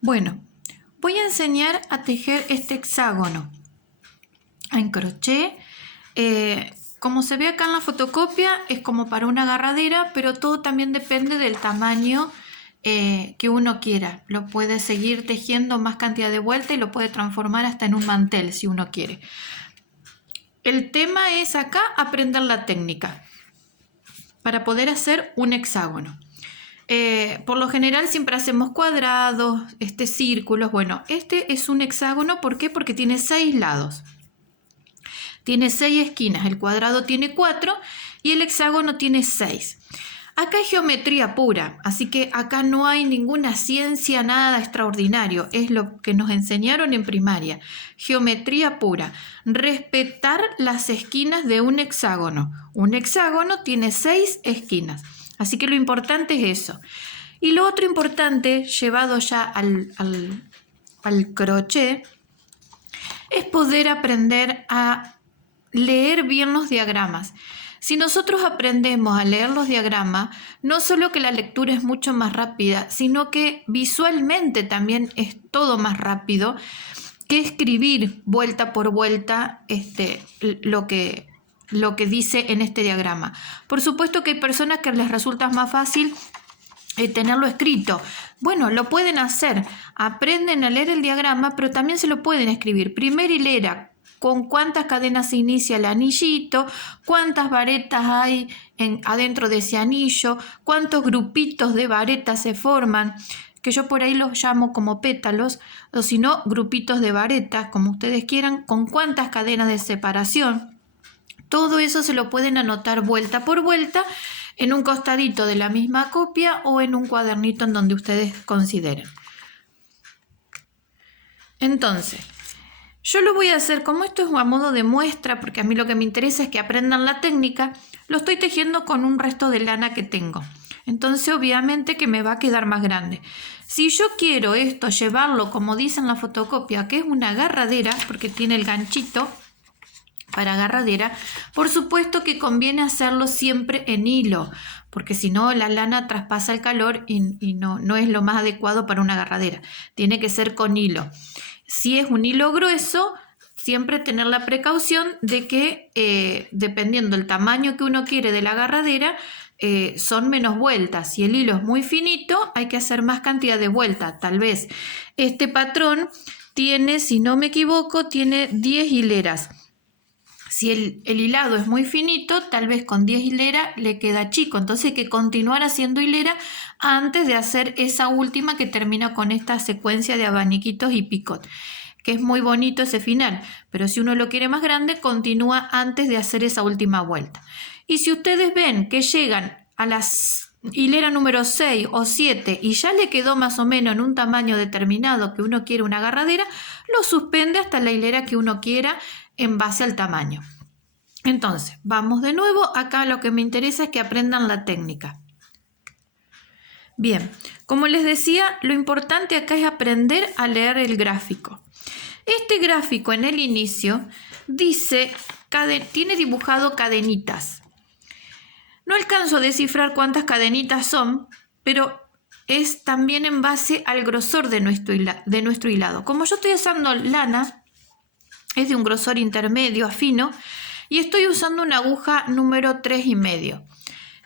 Bueno, voy a enseñar a tejer este hexágono en crochet. Como se ve acá en la fotocopia, es como para una agarradera, pero todo también depende del tamaño que uno quiera. Lo puede seguir tejiendo más cantidad de vueltas y lo puede transformar hasta en un mantel si uno quiere. El tema es acá aprender la técnica para poder hacer un hexágono. Por lo general siempre hacemos cuadrados, círculos. Bueno, este es un hexágono. ¿Por qué? Porque tiene 6 lados. Tiene 6 esquinas. El cuadrado tiene 4 y el hexágono tiene 6. Acá hay geometría pura, así que acá no hay ninguna ciencia, nada extraordinario. Es lo que nos enseñaron en primaria. Geometría pura. Respetar las esquinas de un hexágono. Un hexágono tiene 6 esquinas. Así que lo importante es eso. Y lo otro importante, llevado ya al crochet, es poder aprender a leer bien los diagramas. Si nosotros aprendemos a leer los diagramas, no solo que la lectura es mucho más rápida, sino que visualmente también es todo más rápido que escribir vuelta por vuelta lo que dice en este diagrama. Por supuesto que hay personas que les resulta más fácil tenerlo escrito. Bueno, lo pueden hacer. Aprenden a leer el diagrama, pero también se lo pueden escribir. Primera hilera, con cuántas cadenas se inicia el anillito, cuántas varetas hay adentro de ese anillo, cuántos grupitos de varetas se forman, que yo por ahí los llamo como pétalos, o si no, grupitos de varetas, como ustedes quieran, con cuántas cadenas de separación. Todo eso se lo pueden anotar vuelta por vuelta en un costadito de la misma copia o en un cuadernito en donde ustedes consideren. Entonces, yo lo voy a hacer, como esto es a modo de muestra, porque a mí lo que me interesa es que aprendan la técnica, lo estoy tejiendo con un resto de lana que tengo. Entonces, obviamente que me va a quedar más grande. Si yo quiero esto, llevarlo, como dice en la fotocopia, que es una agarradera, porque tiene el ganchito para agarradera, por supuesto que conviene hacerlo siempre en hilo, porque si no la lana traspasa el calor y no es lo más adecuado para una agarradera. Tiene que ser con hilo. Si es un hilo grueso, siempre tener la precaución de que dependiendo del tamaño que uno quiere de la agarradera, son menos vueltas. Si el hilo es muy finito, hay que hacer más cantidad de vueltas. Tal vez este patrón tiene, si no me equivoco, tiene 10 hileras. Si el hilado es muy finito, tal vez con 10 hileras le queda chico. Entonces hay que continuar haciendo hilera antes de hacer esa última que termina con esta secuencia de abaniquitos y picot, que es muy bonito ese final. Pero si uno lo quiere más grande, continúa antes de hacer esa última vuelta. Y si ustedes ven que llegan a la hilera número 6 o 7 y ya le quedó más o menos en un tamaño determinado que uno quiere una agarradera, lo suspende hasta la hilera que uno quiera en base al tamaño. Entonces, vamos de nuevo. Acá lo que me interesa es que aprendan la técnica. Bien, como les decía, lo importante acá es aprender a leer el gráfico. Este gráfico en el inicio dice, tiene dibujado cadenitas. No alcanzo a descifrar cuántas cadenitas son, pero es también en base al grosor de nuestro hilado. Como yo estoy usando lana, es de un grosor intermedio a fino, y estoy usando una aguja número 3,5.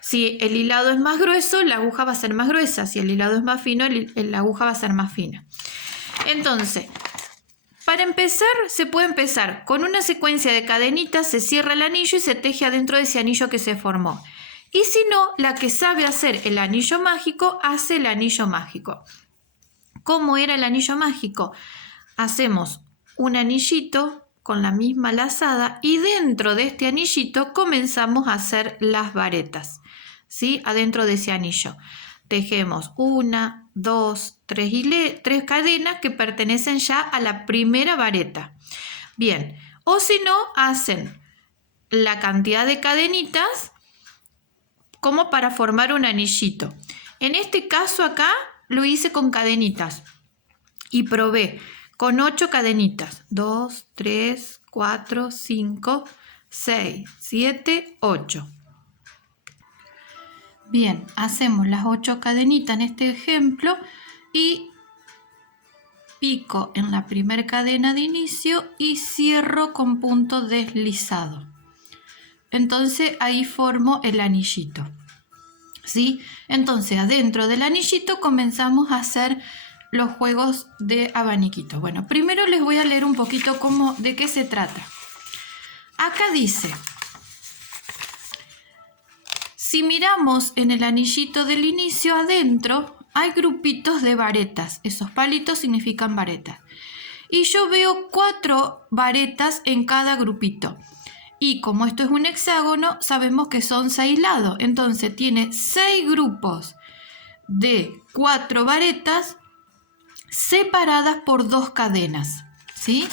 Si el hilado es más grueso, la aguja va a ser más gruesa. Si el hilado es más fino, la aguja va a ser más fina. Entonces, para empezar, se puede empezar con una secuencia de cadenitas, se cierra el anillo y se teje adentro de ese anillo que se formó. Y si no, la que sabe hacer el anillo mágico, hace el anillo mágico. ¿Cómo era el anillo mágico? Hacemos un anillito con la misma lazada y dentro de este anillito comenzamos a hacer las varetas, ¿sí? Adentro de ese anillo tejemos 1, 2, 3 cadenas que pertenecen ya a la primera vareta. Bien, o si no, hacen la cantidad de cadenitas como para formar un anillito. En este caso acá lo hice con cadenitas y probé con 8 cadenitas. 2, 3, 4, 5, 6, 7, 8. Bien, hacemos las 8 cadenitas en este ejemplo y pico en la primera cadena de inicio y cierro con punto deslizado. Entonces ahí formo el anillito, ¿sí? Entonces adentro del anillito comenzamos a hacer los juegos de abaniquito. Bueno, primero les voy a leer un poquito de qué se trata. Acá dice, si miramos en el anillito del inicio adentro, hay grupitos de varetas. Esos palitos significan varetas. Y yo veo 4 varetas en cada grupito. Y como esto es un hexágono, sabemos que son 6 lados. Entonces tiene 6 grupos de 4 varetas separadas por 2 cadenas, ¿sí?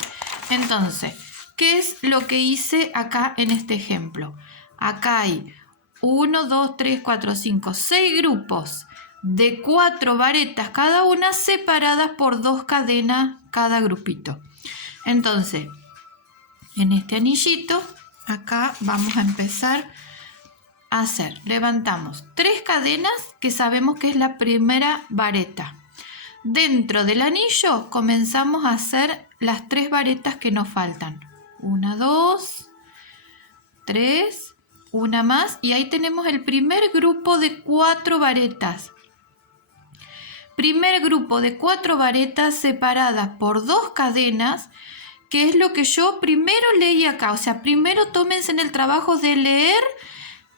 Entonces, ¿qué es lo que hice acá en este ejemplo? Acá hay 1, 2, 3, 4, 5, 6 grupos de 4 varetas cada una separadas por 2 cadenas cada grupito. Entonces, en este anillito, acá vamos a empezar a hacer. Levantamos 3 cadenas que sabemos que es la primera vareta. Dentro del anillo comenzamos a hacer las 3 varetas que nos faltan. 1, 2, 3, una más y ahí tenemos el primer grupo de 4 varetas. Primer grupo de 4 varetas separadas por 2 cadenas, que es lo que yo primero leí acá. O sea, primero tómense en el trabajo de leer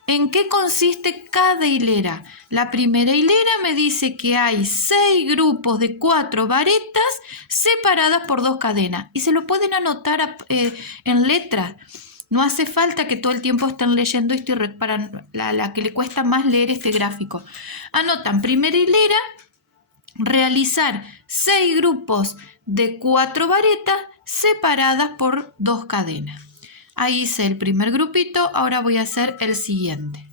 en qué consiste cada hilera. La primera hilera me dice que hay 6 grupos de 4 varetas separadas por 2 cadenas. Y se lo pueden anotar en letras. No hace falta que todo el tiempo estén leyendo esto para la que le cuesta más leer este gráfico. Anotan primera hilera, realizar 6 grupos de 4 varetas separadas por 2 cadenas. Ahí hice el primer grupito, ahora voy a hacer el siguiente.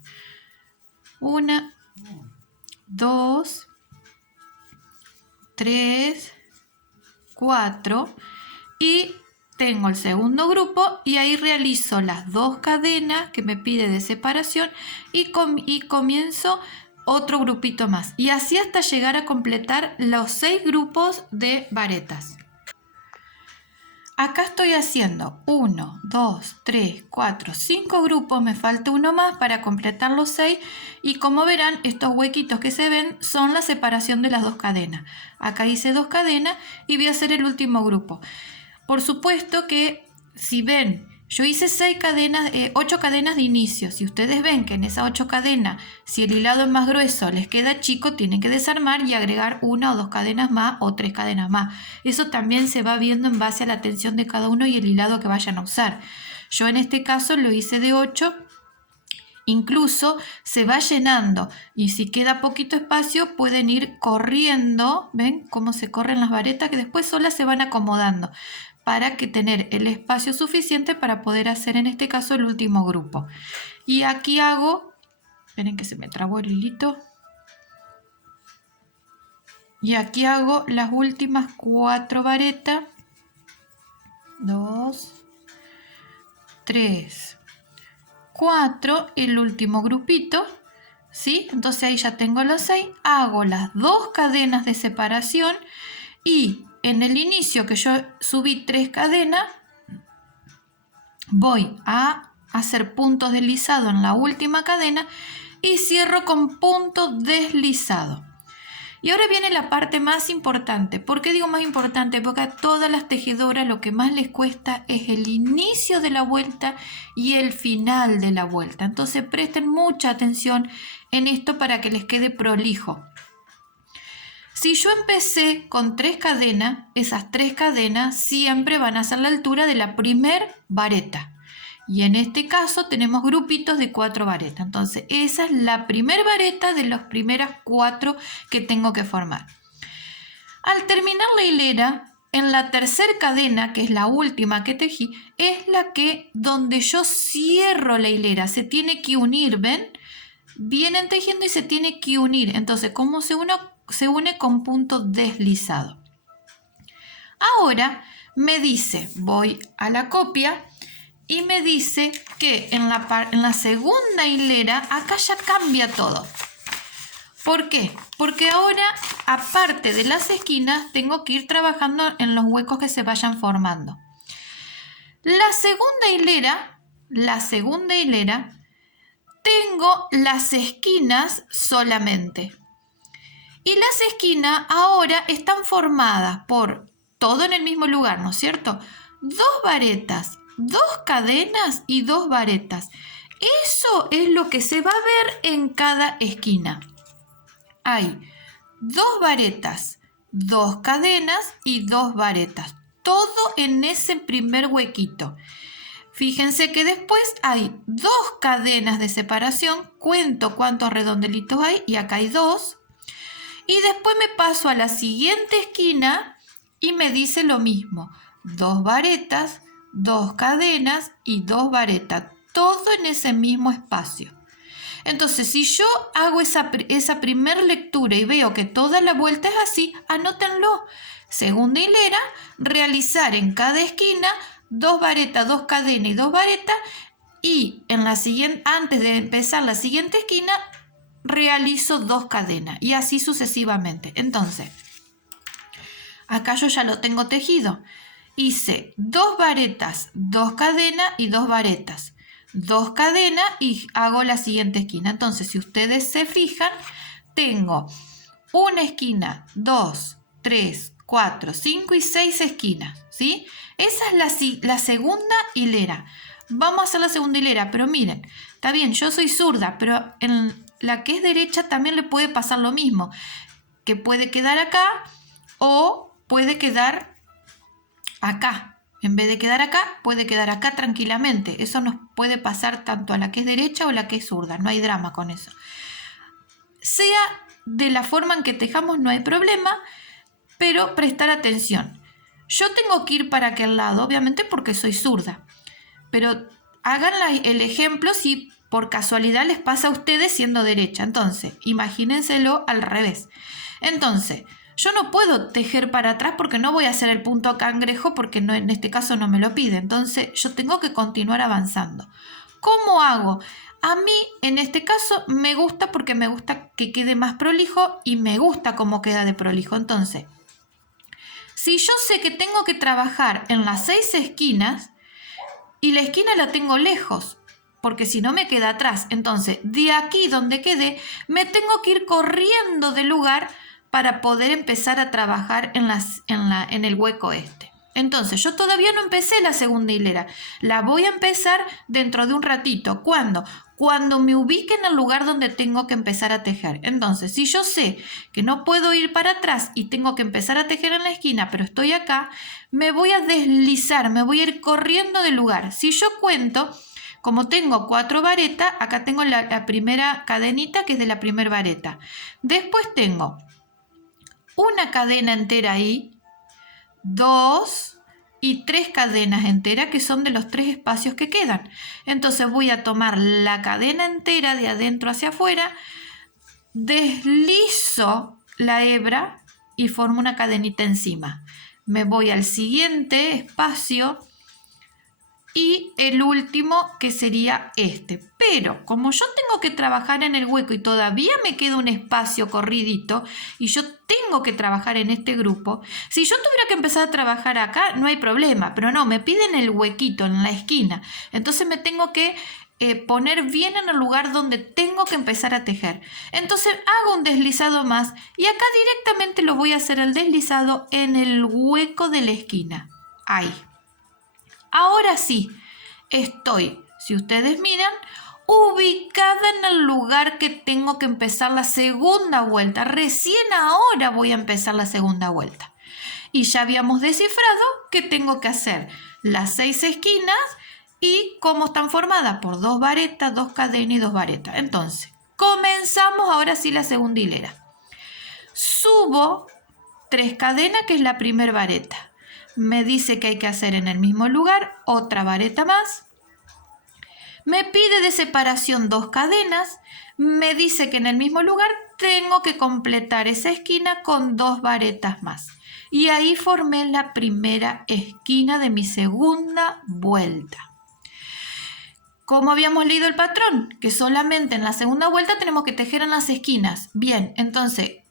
1, 2, 3, 4 y tengo el segundo grupo y ahí realizo las 2 cadenas que me pide de separación y comienzo otro grupito más. Y así hasta llegar a completar los 6 grupos de varetas. Acá estoy haciendo 1, 2, 3, 4, 5 grupos, me falta uno más para completar los 6 y como verán estos huequitos que se ven son la separación de las 2 cadenas. Acá hice 2 cadenas y voy a hacer el último grupo. Por supuesto que si ven, yo hice 8 cadenas de inicio. Si ustedes ven que en esas 8 cadenas, si el hilado es más grueso, les queda chico, tienen que desarmar y agregar 1 o 2 cadenas más o 3 cadenas más. Eso también se va viendo en base a la tensión de cada uno y el hilado que vayan a usar. Yo en este caso lo hice de 8. Incluso se va llenando y si queda poquito espacio pueden ir corriendo. ¿Ven cómo se corren las varetas? Que después solas se van acomodando para que tener el espacio suficiente para poder hacer en este caso el último grupo. Y aquí hago, esperen que se me trabó el hilito. Y aquí hago las últimas 4 varetas. 2, 3, 4, el último grupito, ¿sí? Entonces ahí ya tengo los 6, hago las 2 cadenas de separación y en el inicio que yo subí 3 cadenas, voy a hacer puntos deslizados en la última cadena y cierro con punto deslizado. Y ahora viene la parte más importante. ¿Por qué digo más importante? Porque a todas las tejedoras lo que más les cuesta es el inicio de la vuelta y el final de la vuelta. Entonces presten mucha atención en esto para que les quede prolijo. Si yo empecé con 3 cadenas, esas 3 cadenas siempre van a ser la altura de la primer vareta. Y en este caso tenemos grupitos de 4 varetas. Entonces esa es la primera vareta de las primeras 4 que tengo que formar. Al terminar la hilera, en la tercera cadena, que es la última que tejí, es la que donde yo cierro la hilera. Se tiene que unir, ¿ven? Vienen tejiendo y se tiene que unir. Entonces, ¿cómo se une con punto deslizado? Ahora me dice, voy a la copia y me dice que en la segunda hilera acá ya cambia todo. ¿Por qué? Porque ahora, aparte de las esquinas, tengo que ir trabajando en los huecos que se vayan formando. La segunda hilera, tengo las esquinas solamente. Y las esquinas ahora están formadas por todo en el mismo lugar, ¿no es cierto? 2 varetas, 2 cadenas y 2 varetas. Eso es lo que se va a ver en cada esquina. Hay 2 varetas, 2 cadenas y 2 varetas. Todo en ese primer huequito. Fíjense que después hay 2 cadenas de separación. Cuento cuántos redondelitos hay y acá hay 2. Y después me paso a la siguiente esquina y me dice lo mismo. 2 varetas, 2 cadenas y 2 varetas. Todo en ese mismo espacio. Entonces, si yo hago esa primera lectura y veo que toda la vuelta es así, anótenlo. Segunda hilera, realizar en cada esquina 2 varetas, 2 cadenas y 2 varetas. Y en la siguiente, antes de empezar la siguiente esquina, realizo 2 cadenas y así sucesivamente. Entonces, acá yo ya lo tengo tejido. Hice 2 varetas, 2 cadenas y 2 varetas. 2 cadenas y hago la siguiente esquina. Entonces, si ustedes se fijan, tengo una esquina, 2, 3, 4, 5 y 6 esquinas, ¿sí? Esa es la segunda hilera. Vamos a hacer la segunda hilera, pero miren, está bien, yo soy zurda, pero en la que es derecha también le puede pasar lo mismo, que puede quedar acá o puede quedar acá. En vez de quedar acá, puede quedar acá tranquilamente. Eso nos puede pasar tanto a la que es derecha o la que es zurda. No hay drama con eso. Sea de la forma en que tejamos, no hay problema, pero prestar atención. Yo tengo que ir para aquel lado, obviamente porque soy zurda. Pero hagan el ejemplo si por casualidad les pasa a ustedes siendo derecha. Entonces, imagínenselo al revés. Entonces, yo no puedo tejer para atrás porque no voy a hacer el punto cangrejo porque no, en este caso no me lo pide. Entonces, yo tengo que continuar avanzando. ¿Cómo hago? A mí, en este caso, me gusta porque me gusta que quede más prolijo y me gusta cómo queda de prolijo. Entonces, si yo sé que tengo que trabajar en las 6 esquinas y la esquina la tengo lejos, porque si no me queda atrás, entonces de aquí donde quedé me tengo que ir corriendo del lugar para poder empezar a trabajar en el hueco este. Entonces yo todavía no empecé la segunda hilera, la voy a empezar dentro de un ratito. ¿Cuándo? Cuando me ubique en el lugar donde tengo que empezar a tejer. Entonces, si yo sé que no puedo ir para atrás y tengo que empezar a tejer en la esquina, pero estoy acá, me voy a deslizar, me voy a ir corriendo del lugar. Si yo cuento, como tengo 4 varetas, acá tengo la primera cadenita que es de la primera vareta. Después tengo una cadena entera ahí, 2 y 3 cadenas enteras que son de los 3 espacios que quedan. Entonces voy a tomar la cadena entera de adentro hacia afuera, deslizo la hebra y formo una cadenita encima. Me voy al siguiente espacio y el último que sería este. Pero como yo tengo que trabajar en el hueco y todavía me queda un espacio corridito y yo tengo que trabajar en este grupo, si yo tuviera que empezar a trabajar acá no hay problema, pero no, me piden el huequito en la esquina. Entonces me tengo que poner bien en el lugar donde tengo que empezar a tejer. Entonces hago un deslizado más y acá directamente lo voy a hacer el deslizado en el hueco de la esquina. Ahí. Ahora sí, estoy, si ustedes miran, ubicada en el lugar que tengo que empezar la segunda vuelta. Recién ahora voy a empezar la segunda vuelta. Y ya habíamos descifrado que tengo que hacer las 6 esquinas y cómo están formadas por 2 varetas, 2 cadenas y 2 varetas. Entonces, comenzamos ahora sí la segunda hilera. Subo 3 cadenas, que es la primera vareta. Me dice que hay que hacer en el mismo lugar otra vareta más. Me pide de separación 2 cadenas. Me dice que en el mismo lugar tengo que completar esa esquina con 2 varetas más. Y ahí formé la primera esquina de mi segunda vuelta. ¿Cómo habíamos leído el patrón? Que solamente en la segunda vuelta tenemos que tejer en las esquinas. Bien, entonces,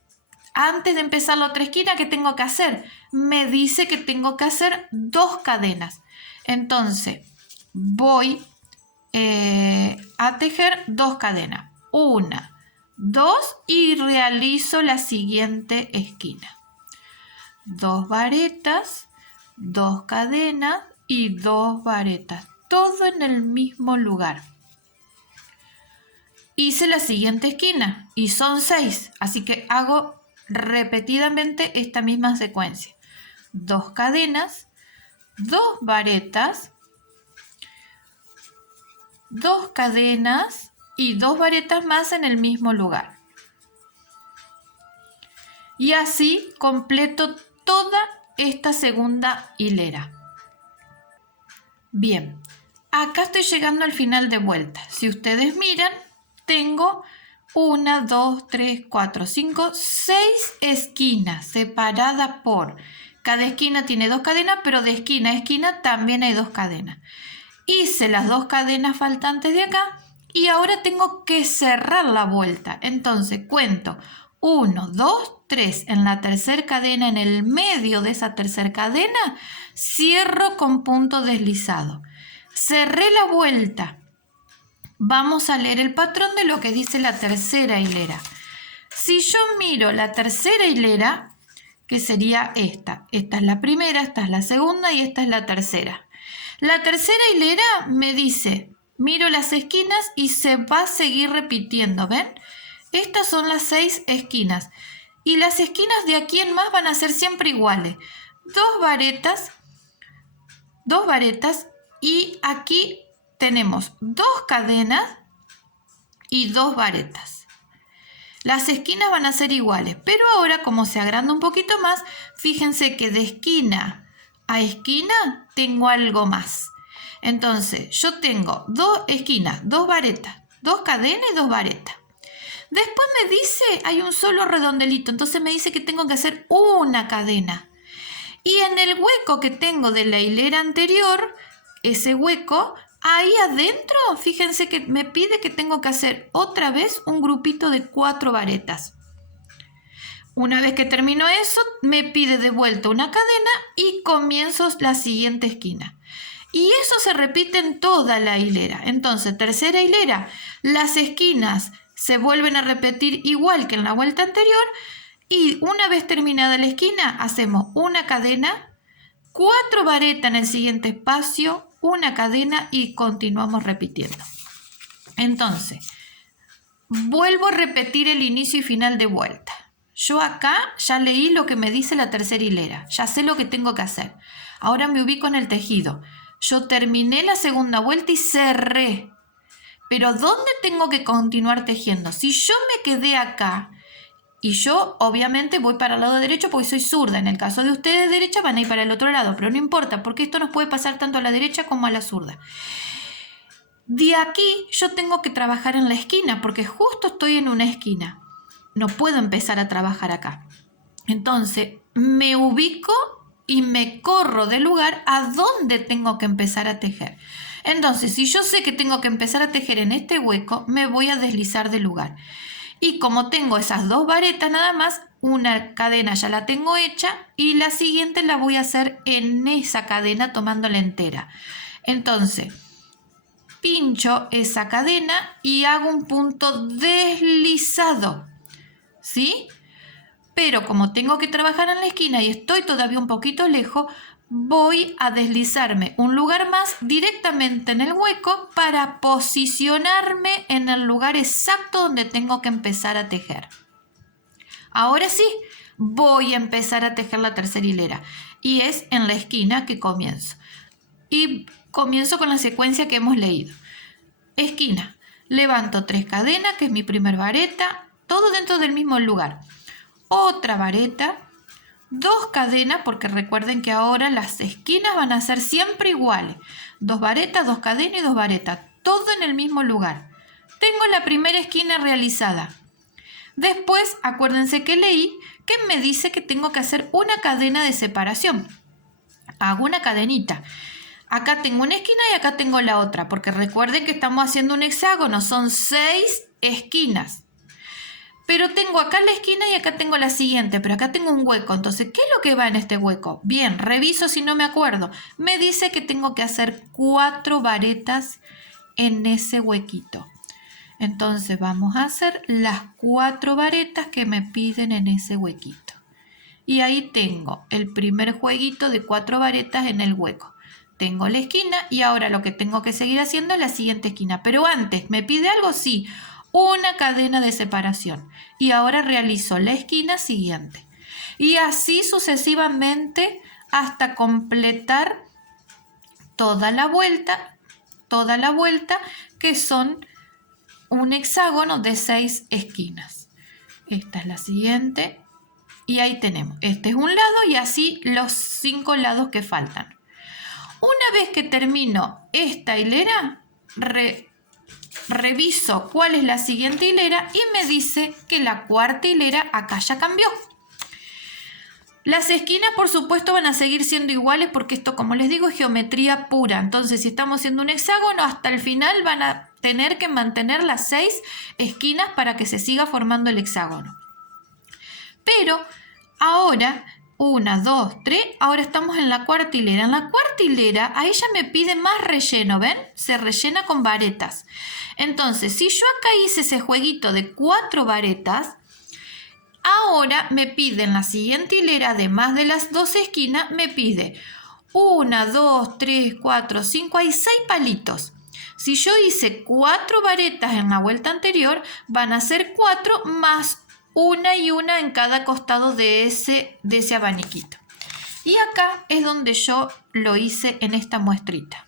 antes de empezar la otra esquina, ¿qué tengo que hacer? Me dice que tengo que hacer 2 cadenas. Entonces, voy a tejer 2 cadenas. 1, 2 y realizo la siguiente esquina. 2 varetas, 2 cadenas y 2 varetas. Todo en el mismo lugar. Hice la siguiente esquina y son 6, así que hago repetidamente esta misma secuencia. 2 cadenas, 2 varetas, 2 cadenas y 2 varetas más en el mismo lugar. Y así completo toda esta segunda hilera. Bien, acá estoy llegando al final de vuelta. Si ustedes miran, tengo 1, 2, 3, 4, 5, 6 esquinas separadas por... Cada esquina tiene 2 cadenas, pero de esquina a esquina también hay 2 cadenas. Hice las 2 cadenas faltantes de acá y ahora tengo que cerrar la vuelta. Entonces cuento 1, 2, 3. En la tercera cadena, en el medio de esa tercera cadena, cierro con punto deslizado. Cerré la vuelta. Vamos a leer el patrón de lo que dice la tercera hilera. Si yo miro la tercera hilera, que sería esta. Esta es la primera, esta es la segunda y esta es la tercera. La tercera hilera me dice, miro las esquinas y se va a seguir repitiendo, ¿ven? Estas son las 6 esquinas. Y las esquinas de aquí en más van a ser siempre iguales. 2 varetas y aquí tenemos 2 cadenas y 2 varetas. Las esquinas van a ser iguales, pero ahora como se agranda un poquito más, fíjense que de esquina a esquina tengo algo más. Entonces yo tengo 2 esquinas, 2 varetas, 2 cadenas y 2 varetas. Después me dice, hay un solo redondelito, entonces me dice que tengo que hacer una cadena. Y en el hueco que tengo de la hilera anterior, ese hueco, ahí adentro, fíjense que me pide que tengo que hacer otra vez un grupito de 4 varetas. Una vez que termino eso, me pide de vuelta una cadena y comienzo la siguiente esquina. Y eso se repite en toda la hilera. Entonces, tercera hilera, las esquinas se vuelven a repetir igual que en la vuelta anterior. Y una vez terminada la esquina, hacemos una cadena, 4 varetas en el siguiente espacio, una cadena y continuamos repitiendo. Entonces, vuelvo a repetir el inicio y final de vuelta. Yo acá ya leí lo que me dice la tercera hilera, ya sé lo que tengo que hacer. Ahora me ubico en el tejido. Yo terminé la segunda vuelta y cerré. Pero ¿dónde tengo que continuar tejiendo? Si yo me quedé acá y yo obviamente voy para el lado derecho porque soy zurda. En el caso de ustedes derecha van a ir para el otro lado, pero no importa porque esto nos puede pasar tanto a la derecha como a la zurda. De aquí yo tengo que trabajar en la esquina porque justo estoy en una esquina. No puedo empezar a trabajar acá. Entonces me ubico y me corro del lugar a donde tengo que empezar a tejer. Entonces, si yo sé que tengo que empezar a tejer en este hueco, me voy a deslizar del lugar. Y como tengo esas 2 varetas nada más, una cadena ya la tengo hecha y la siguiente la voy a hacer en esa cadena tomándola entera. Entonces, pincho esa cadena y hago un punto deslizado, ¿sí? Pero como tengo que trabajar en la esquina y estoy todavía un poquito lejos, voy a deslizarme un lugar más directamente en el hueco para posicionarme en el lugar exacto donde tengo que empezar a tejer. Ahora sí, voy a empezar a tejer la tercera hilera y es en la esquina que comienzo. Y comienzo con la secuencia que hemos leído. Esquina, levanto 3 cadenas, que es mi primer vareta, todo dentro del mismo lugar. Otra vareta, 2 cadenas, porque recuerden que ahora las esquinas van a ser siempre iguales. 2 varetas, 2 cadenas y 2 varetas, todo en el mismo lugar. Tengo la primera esquina realizada. Después, acuérdense que leí que me dice que tengo que hacer una cadena de separación. Hago una cadenita. Acá tengo una esquina y acá tengo la otra, porque recuerden que estamos haciendo un hexágono, son 6 esquinas. Pero tengo acá la esquina y acá tengo la siguiente, pero acá tengo un hueco. Entonces, ¿qué es lo que va en este hueco? Bien, reviso si no me acuerdo. Me dice que tengo que hacer 4 varetas en ese huequito. Entonces vamos a hacer las 4 varetas que me piden en ese huequito. Y ahí tengo el primer jueguito de 4 varetas en el hueco. Tengo la esquina y ahora lo que tengo que seguir haciendo es la siguiente esquina. Pero antes, ¿me pide algo? Sí, una cadena de separación. Y ahora realizo la esquina siguiente. Y así sucesivamente hasta completar toda la vuelta que son un hexágono de 6 esquinas. Esta es la siguiente. Y ahí tenemos. Este es un lado y así los 5 lados que faltan. Una vez que termino esta hilera, reviso cuál es la siguiente hilera y me dice que la cuarta hilera acá ya cambió. Las esquinas, por supuesto, van a seguir siendo iguales porque esto, como les digo, es geometría pura. Entonces, si estamos haciendo un hexágono, hasta el final van a tener que mantener las 6 esquinas para que se siga formando el hexágono. Pero ahora, 1, 2, 3, ahora estamos en la cuarta hilera. En la cuarta hilera, a ella me pide más relleno, ¿ven? Se rellena con varetas. Entonces, si yo acá hice ese jueguito de 4 varetas, ahora me pide en la siguiente hilera, además de las 2 esquinas, me pide 1, 2, 3, 4, 5, hay 6 palitos. Si yo hice 4 varetas en la vuelta anterior, van a ser 4 más una y una en cada costado de ese abaniquito. Y acá es donde yo lo hice en esta muestrita.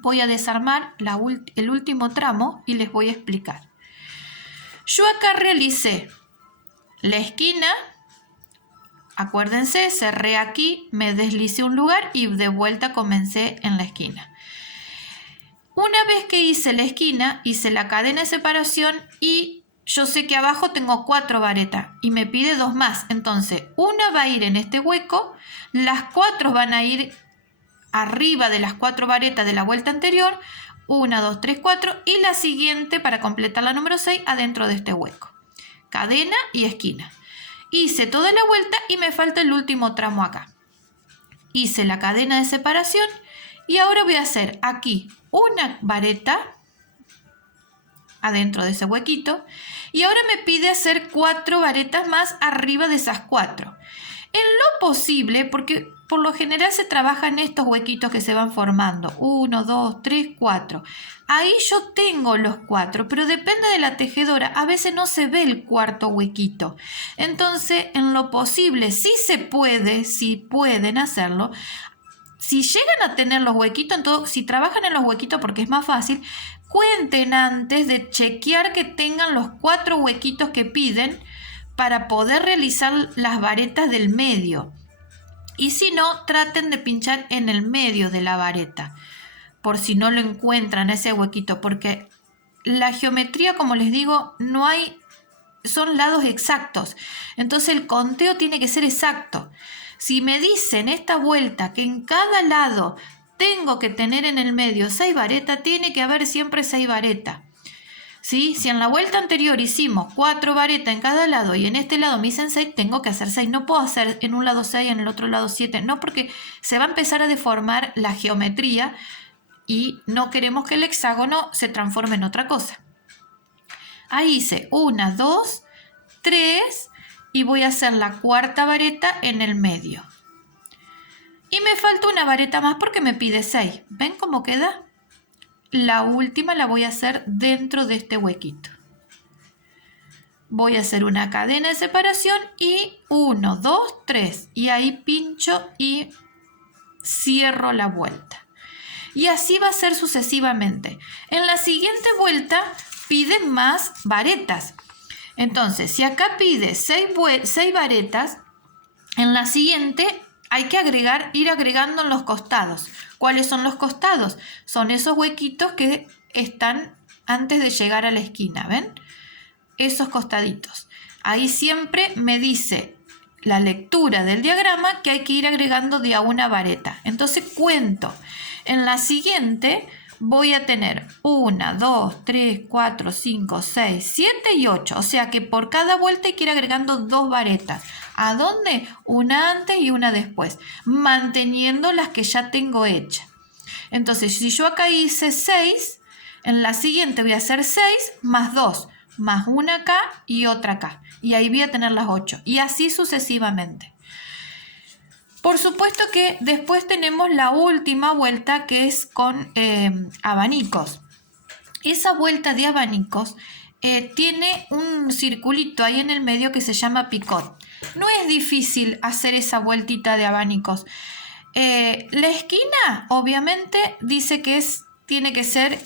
Voy a desarmar el último tramo y les voy a explicar. Yo acá realicé la esquina, acuérdense, cerré aquí, me deslicé un lugar y de vuelta comencé en la esquina. Una vez que hice la esquina, hice la cadena de separación y yo sé que abajo tengo 4 varetas y me pide 2 más. Entonces, una va a ir en este hueco, las 4 van a ir arriba de las 4 varetas de la vuelta anterior, 1, 2, 3, 4, y la siguiente para completar la número 6 adentro de este hueco. Cadena y esquina. Hice toda la vuelta y me falta el último tramo acá. Hice la cadena de separación y ahora voy a hacer aquí una vareta adentro de ese huequito y ahora me pide hacer 4 varetas más arriba de esas 4. En lo posible, porque por lo general se trabaja en estos huequitos que se van formando, 1, 2, 3, 4. Ahí yo tengo los 4, pero depende de la tejedora, a veces no se ve el cuarto huequito. Entonces, en lo posible, sí se puede, sí pueden hacerlo. Si llegan a tener los huequitos, entonces, si trabajan en los huequitos porque es más fácil, cuenten antes de chequear que tengan los 4 huequitos que piden para poder realizar las varetas del medio. Y si no, traten de pinchar en el medio de la vareta, por si no lo encuentran ese huequito, porque la geometría, como les digo, no hay, son lados exactos. Entonces el conteo tiene que ser exacto. Si me dicen esta vuelta que en cada lado tengo que tener en el medio 6 varetas, tiene que haber siempre 6 varetas. ¿Sí? Si en la vuelta anterior hicimos 4 varetas en cada lado y en este lado me dicen 6, tengo que hacer 6. No puedo hacer en un lado 6 y en el otro lado 7. No, porque se va a empezar a deformar la geometría y no queremos que el hexágono se transforme en otra cosa. Ahí hice 1, 2, 3 y voy a hacer la cuarta vareta en el medio. Y me falta una vareta más porque me pide 6. ¿Ven cómo queda? La última la voy a hacer dentro de este huequito. Voy a hacer una cadena de separación y 1, 2, 3. Y ahí pincho y cierro la vuelta. Y así va a ser sucesivamente. En la siguiente vuelta piden más varetas. Entonces, si acá pide 6 varetas, en la siguiente hay que ir agregando en los costados. ¿Cuáles son los costados? Son esos huequitos que están antes de llegar a la esquina, ¿ven? Esos costaditos. Ahí siempre me dice la lectura del diagrama que hay que ir agregando de a una vareta. Entonces cuento. En la siguiente voy a tener 1, 2, 3, 4, 5, 6, 7 y 8. O sea que por cada vuelta hay que ir agregando 2 varetas. ¿A dónde? Una antes y una después, manteniendo las que ya tengo hechas. Entonces, si yo acá hice 6, en la siguiente voy a hacer 6 más 2, más una acá y otra acá. Y ahí voy a tener las 8. Y así sucesivamente. Por supuesto que después tenemos la última vuelta, que es con abanicos. Esa vuelta de abanicos tiene un circulito ahí en el medio que se llama picot. No es difícil hacer esa vueltita de abanicos. La esquina, obviamente, dice que tiene que ser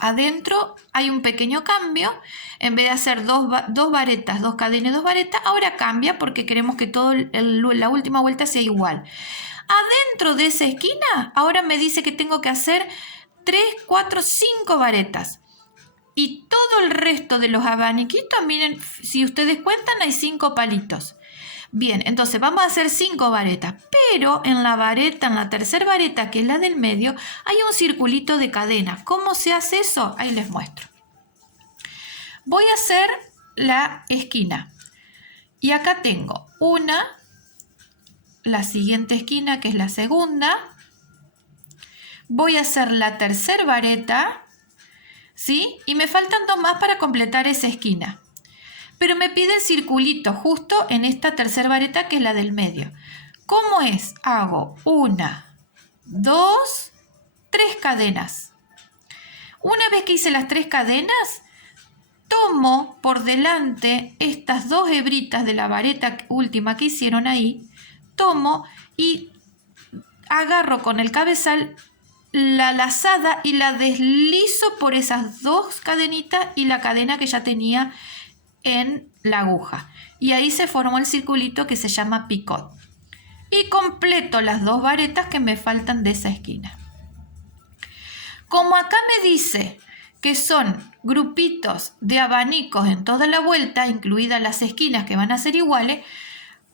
adentro. Hay un pequeño cambio. En vez de hacer dos varetas, 2 cadenas y 2 varetas, ahora cambia porque queremos que la última vuelta sea igual. Adentro de esa esquina, ahora me dice que tengo que hacer 3, 4, 5 varetas. Y todo el resto de los abaniquitos, miren, si ustedes cuentan, hay 5 palitos. Bien, entonces vamos a hacer 5 varetas, pero en la tercera vareta, que es la del medio, hay un circulito de cadena. ¿Cómo se hace eso? Ahí les muestro. Voy a hacer la esquina. Y acá tengo la siguiente esquina, que es la segunda. Voy a hacer la tercera vareta, ¿sí? Y me faltan 2 más para completar esa esquina. Pero me pide el circulito justo en esta tercera vareta, que es la del medio. ¿Cómo es? Hago 1, 2, 3 cadenas. Una vez que hice las 3 cadenas, tomo por delante estas 2 hebritas de la vareta última que hicieron ahí, tomo y agarro con el cabezal la lazada y la deslizo por esas 2 cadenitas y la cadena que ya tenía en la aguja. Y ahí se formó el circulito que se llama picot. Y completo las 2 varetas que me faltan de esa esquina. Como acá me dice que son grupitos de abanicos en toda la vuelta, incluidas las esquinas que van a ser iguales,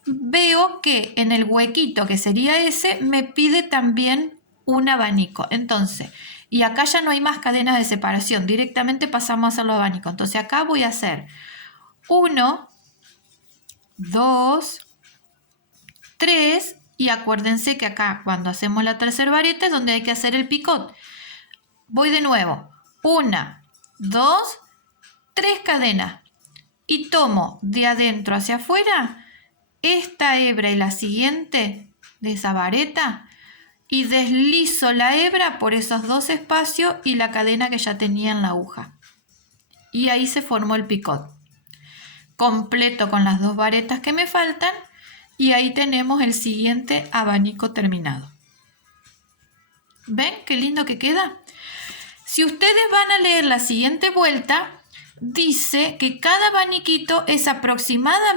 veo que en el huequito que sería ese me pide también un abanico. Entonces, y acá ya no hay más cadenas de separación, directamente pasamos a hacer los abanicos. Entonces acá voy a hacer 1, 2, 3 y acuérdense que acá cuando hacemos la tercera vareta es donde hay que hacer el picot. Voy de nuevo, 1, 2, 3 cadenas y tomo de adentro hacia afuera esta hebra y la siguiente de esa vareta y deslizo la hebra por esos 2 espacios y la cadena que ya tenía en la aguja. Y ahí se formó el picot. Completo con las 2 varetas que me faltan y ahí tenemos el siguiente abanico terminado. ¿Ven qué lindo que queda? Si ustedes van a leer la siguiente vuelta, dice que cada abaniquito es aproximada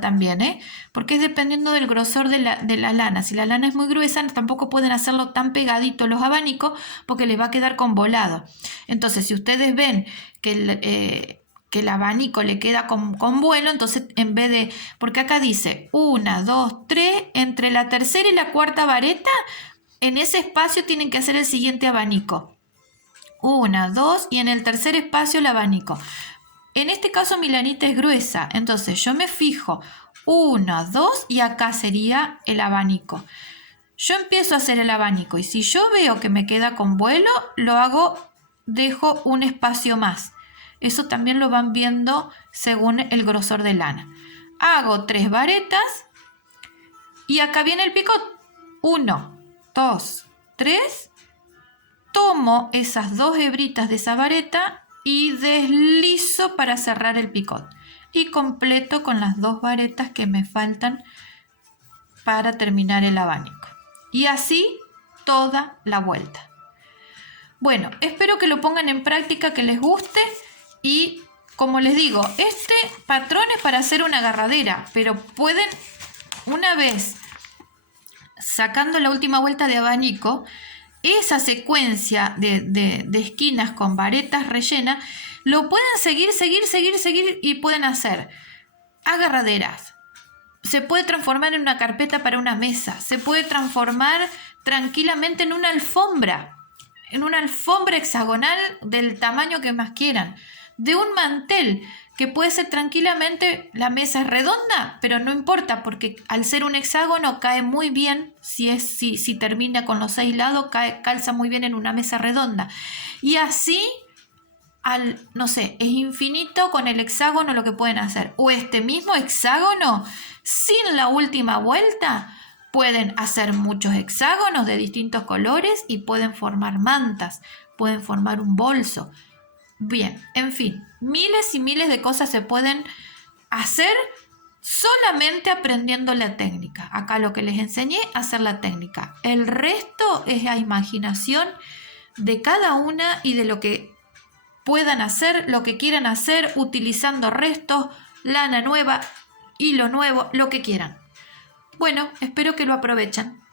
también, porque es dependiendo del grosor de la lana. Si la lana es muy gruesa, tampoco pueden hacerlo tan pegadito los abanicos porque les va a quedar con volado. Entonces, si ustedes ven que el abanico le queda con vuelo, entonces en vez de, porque acá dice 1, 2, 3, entre la tercera y la cuarta vareta, en ese espacio tienen que hacer el siguiente abanico. 1, 2 y en el tercer espacio el abanico. En este caso mi lanita es gruesa, entonces yo me fijo 1, 2 y acá sería el abanico. Yo empiezo a hacer el abanico y si yo veo que me queda con vuelo, dejo un espacio más. Eso también lo van viendo según el grosor de lana. Hago 3 varetas y acá viene el picot. 1, 2, 3. Tomo esas 2 hebritas de esa vareta y deslizo para cerrar el picot. Y completo con las 2 varetas que me faltan para terminar el abanico. Y así toda la vuelta. Bueno, espero que lo pongan en práctica, que les guste. Y como les digo, este patrón es para hacer una agarradera, pero pueden, una vez sacando la última vuelta de abanico, esa secuencia de esquinas con varetas rellenas, lo pueden seguir y pueden hacer agarraderas, se puede transformar en una carpeta para una mesa, se puede transformar tranquilamente en una alfombra hexagonal del tamaño que más quieran, de un mantel, que puede ser tranquilamente, la mesa es redonda, pero no importa, porque al ser un hexágono cae muy bien, si termina con los 6 lados, calza muy bien en una mesa redonda. Y así, no sé, es infinito con el hexágono lo que pueden hacer. O este mismo hexágono, sin la última vuelta, pueden hacer muchos hexágonos de distintos colores y pueden formar mantas, pueden formar un bolso. Bien, en fin, miles y miles de cosas se pueden hacer solamente aprendiendo la técnica. Acá lo que les enseñé, hacer la técnica. El resto es la imaginación de cada una y de lo que puedan hacer, lo que quieran hacer, utilizando restos, lana nueva, hilo nuevo, lo que quieran. Bueno, espero que lo aprovechen.